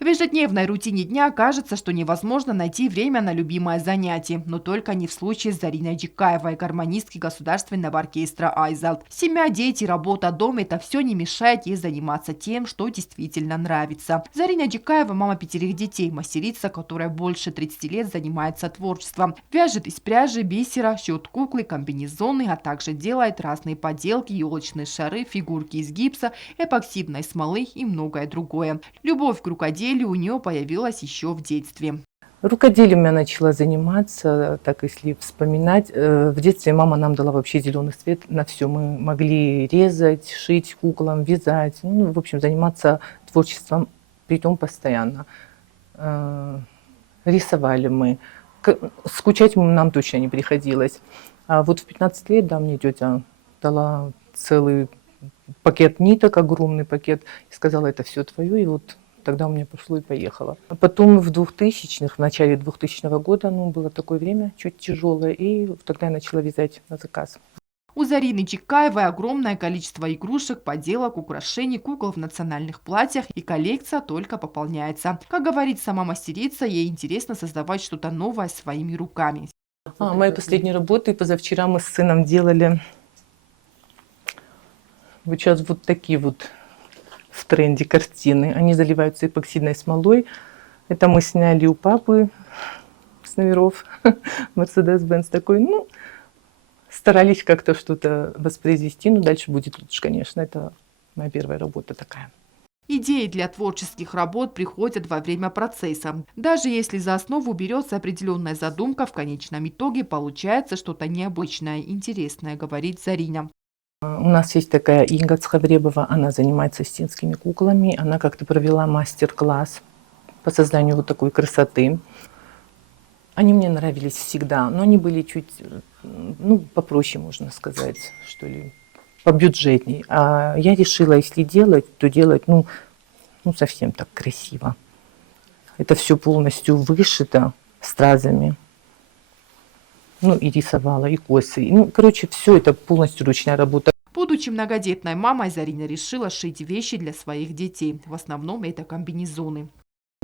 В ежедневной рутине дня кажется, что невозможно найти время на любимое занятие, но только не в случае с Зариной Джикаевой, гармонистки Государственного оркестра «Айзалт». Семья, дети, работа, дом – это все не мешает ей заниматься тем, что действительно нравится. Зарина Джикаева – мама 5 детей, мастерица, которая больше 30 лет занимается творчеством. Вяжет из пряжи, бисера, шьет куклы, комбинезоны, а также делает разные поделки, елочные шары, фигурки из гипса, эпоксидной смолы и многое другое. Любовь к рукоделию у нее появилась еще в детстве. Рукоделием я начала заниматься, так если вспоминать. В детстве мама нам дала вообще зеленый свет на все. Мы могли резать, шить куклам, вязать, ну, в общем, заниматься творчеством, притом постоянно. Рисовали мы. Скучать нам точно не приходилось. А вот в 15 лет, да, мне тетя дала целый пакет ниток, огромный пакет, и сказала, это все твое, и вот тогда у меня пошло и поехало. А потом в 2000-х, в начале 2000 года, ну, было такое время чуть тяжелое, и тогда я начала вязать на заказ. У Зарины Джикаевой огромное количество игрушек, поделок, украшений, кукол в национальных платьях, и коллекция только пополняется. Как говорит сама мастерица, ей интересно создавать что-то новое своими руками. Мои последние работы, позавчера мы с сыном делали вот сейчас вот такие вот в тренде картины. Они заливаются эпоксидной смолой. Это мы сняли у папы с номеров. Mercedes-Benz такой. Ну, старались как-то что-то воспроизвести. Но дальше будет лучше, конечно. Это моя первая работа такая. Идеи для творческих работ приходят во время процесса. Даже если за основу берется определенная задумка, в конечном итоге получается что-то необычное, интересное, говорит Зарина. У нас есть такая Инга Цхавребова, она занимается стенскими куклами. Она как-то провела мастер-класс по созданию вот такой красоты. Они мне нравились всегда, но они были чуть, ну, попроще, можно сказать, что ли, побюджетней. А я решила, если делать, то делать, ну совсем так красиво. Это все полностью вышито стразами. Ну, и рисовала, и косы. Ну, короче, все это полностью ручная работа. Будучи многодетной мамой, Зарина решила шить вещи для своих детей. В основном это комбинезоны.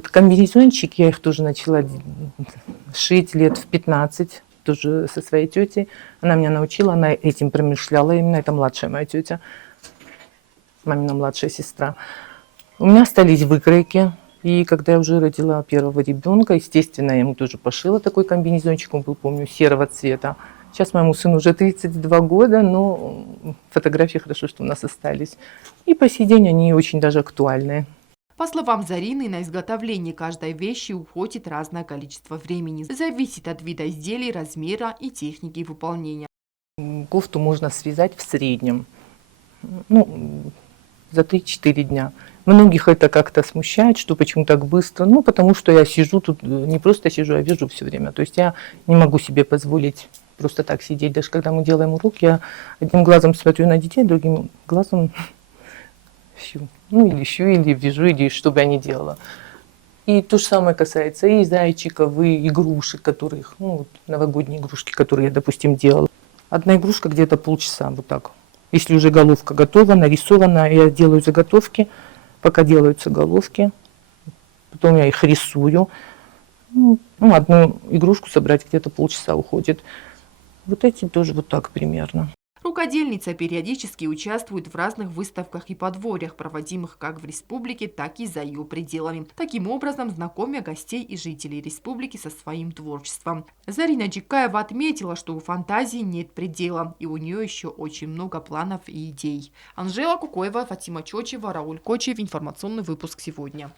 Комбинезончики, я их тоже начала шить лет в 15, тоже со своей тетей. Она меня научила, она этим промышляла, именно это младшая моя тетя, мамина младшая сестра. У меня остались выкройки. И когда я уже родила первого ребенка, естественно, я ему тоже пошила такой комбинезончик, он был, помню, серого цвета. Сейчас моему сыну уже 32 года, но фотографии хорошо, что у нас остались. И по сей день они очень даже актуальные. По словам Зарины, на изготовление каждой вещи уходит разное количество времени. Зависит от вида изделий, размера и техники выполнения. Кофту можно связать в среднем, ну, за 3-4 дня. Многих это как-то смущает, что почему так быстро. Ну, потому что я сижу тут, не просто сижу, а вяжу все время. То есть я не могу себе позволить просто так сидеть. Даже когда мы делаем урок, я одним глазом смотрю на детей, другим глазом шью. Ну, или шью, или вяжу, или что бы я ни делала. И то же самое касается и зайчиков, и игрушек, которых, ну, вот новогодние игрушки, которые я, допустим, делала. Одна игрушка где-то полчаса, вот так. Если уже головка готова, нарисована, я делаю заготовки, пока делаются головки, потом я их рисую. Ну, одну игрушку собрать где-то полчаса уходит. Вот эти тоже вот так примерно. Рукодельница периодически участвует в разных выставках и подворьях, проводимых как в республике, так и за ее пределами. Таким образом, знакомя гостей и жителей республики со своим творчеством. Зарина Джикаева отметила, что у фантазии нет предела, и у нее еще очень много планов и идей. Анжела Кукоева, Фатима Чочева, Рауль Кочев. Информационный выпуск сегодня.